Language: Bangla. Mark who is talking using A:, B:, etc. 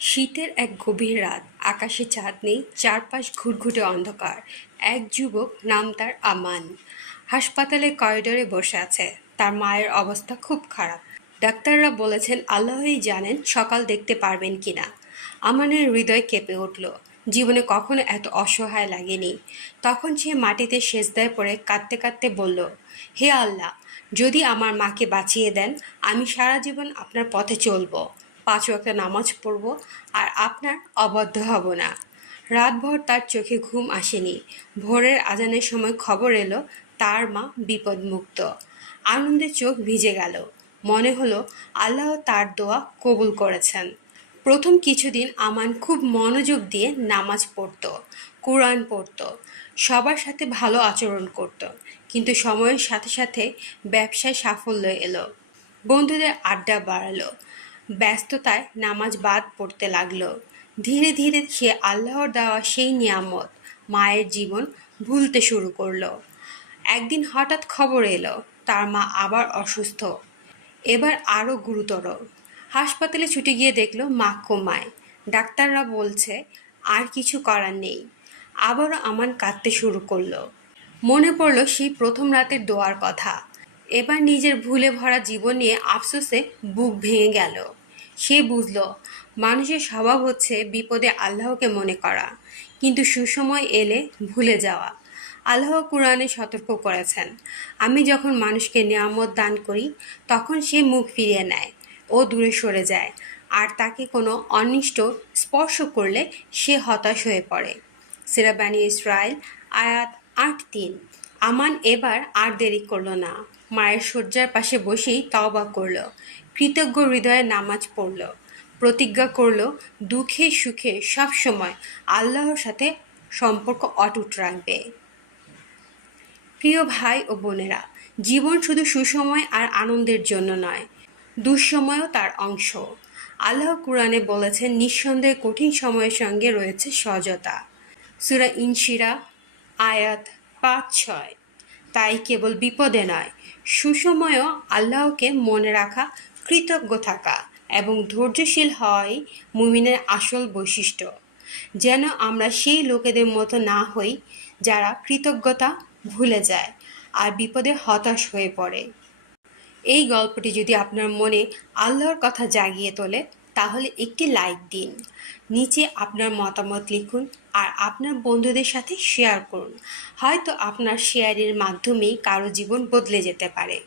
A: শীতের এক গভীর রাত, আকাশে চাঁদ নেই চারপাশ ঘুটঘুটে অন্ধকার। এক যুবক নাম তার আমান। হাসপাতালে করিডোরে বসে আছে। তার মায়ের অবস্থা খুব খারাপ। ডাক্তাররা বলেছেন, আল্লাহই জানেন সকাল দেখতে পারবেন কিনা। আমানের হৃদয় কেঁপে উঠল। জীবনে কখনো এত অসহায় লাগেনি। তখন সে মাটিতে সেজদায় পড়ে কাঁদতে কাঁদতে বলল, হে আল্লাহ, যদি আমার মাকে বাঁচিয়ে দেন, আমি সারা জীবন আপনার পথে চলবো। পাঁচ ওয়াক্ত নামাজ পড়ব আর আপনার অবদ্ধ হব না। রাতভর তার চোখে ঘুম আসেনি। ভোরের আজানের সময় খবর এলো, তার মা বিপদমুক্ত। আনন্দে চোখ ভিজে গেল। মনে হলো, আল্লাহ তার দোয়া কবুল করেছেন। প্রথম কিছুদিন আমান খুব মনোযোগ দিয়ে নামাজ পড়তো, কোরআন পড়তো, সবার সাথে ভালো আচরণ করত। কিন্তু সময়ের সাথে সাথে ব্যবসায় সাফল্য এলো। বন্ধুদের আড্ডা বাড়ালো। ব্যস্ততায় নামাজ বাদ পড়তে লাগল। ধীরে ধীরে সে আল্লাহর দেওয়া সেই নিয়ামত মায়ের জীবন ভুলতে শুরু করল। একদিন হঠাৎ খবর এলো, তার মা আবার অসুস্থ। এবার আরও গুরুতর। হাসপাতালে ছুটে গিয়ে দেখল মা কোমায়। ডাক্তাররা বলছে, আর কিছু করার নেই। আবারও আমান কাঁদতে শুরু করল। মনে পড়ল সেই প্রথম রাতের দোয়ার কথা। এবার নিজের ভুলে ভরা জীবন নিয়ে আফসোসে বুক ভেঙে গেল। সে বুঝল, মানুষের স্বভাব হচ্ছে বিপদে আল্লাহকে মনে করা। কিন্তু সুসময় এলে ভুলে যাওয়া। আল্লাহ কোরআনে সতর্ক করেছেন, আমি যখন মানুষকে নিয়ামত দান করি, তখন সে মুখ ফিরিয়ে নেয় ও দূরে সরে যায়। আর তাকে কোনো অনিষ্ট স্পর্শ করলে সে হতাশ হয়ে পড়ে। সিরাবানি ইসরায়েল আয়াত আট তিন। আমান এবার আর দেরি করল না। মায়ের শয্যার পাশে বসেই তাওবা করল। কৃতজ্ঞ হৃদয়ে নামাজ পড়ল। প্রতিজ্ঞা করল, দুঃখে সুখে সব সময় আল্লাহর সাথে সম্পর্ক অটুট রাখবে। প্রিয় ভাই ও বোনেরা, জীবন শুধু সুসময় আর আনন্দের জন্য নয়, দুঃসময়ও তার অংশ। আল্লাহ কুরআনে বলেছেন, নিঃসন্দেহে কঠিন সময়ের সঙ্গে রয়েছে সহজতা সুরা ইনশিরা, আয়াত পাঁচ ছয়। তাই কেবল বিপদে নয়, সুসময়েও আল্লাহকে মনে রাখা কৃতজ্ঞ থাকা এবং ধৈর্যশীল হয় মুমিনের আসল বৈশিষ্ট্য। যেন আমরা সেই লোকেদের মতো না হই যারা কৃতজ্ঞতা ভুলে যায় আর বিপদে হতাশ হয়ে পড়ে। এই গল্পটি যদি আপনার মনে আল্লাহর কথা জাগিয়ে তোলে তাহলে একটি লাইক দিন। নিচে আপনার মতামত লিখুন আর আপনার বন্ধুদের সাথে শেয়ার করুন। হয়তো আপনার শেয়ারের মাধ্যমেই কারও জীবন বদলে যেতে পারে।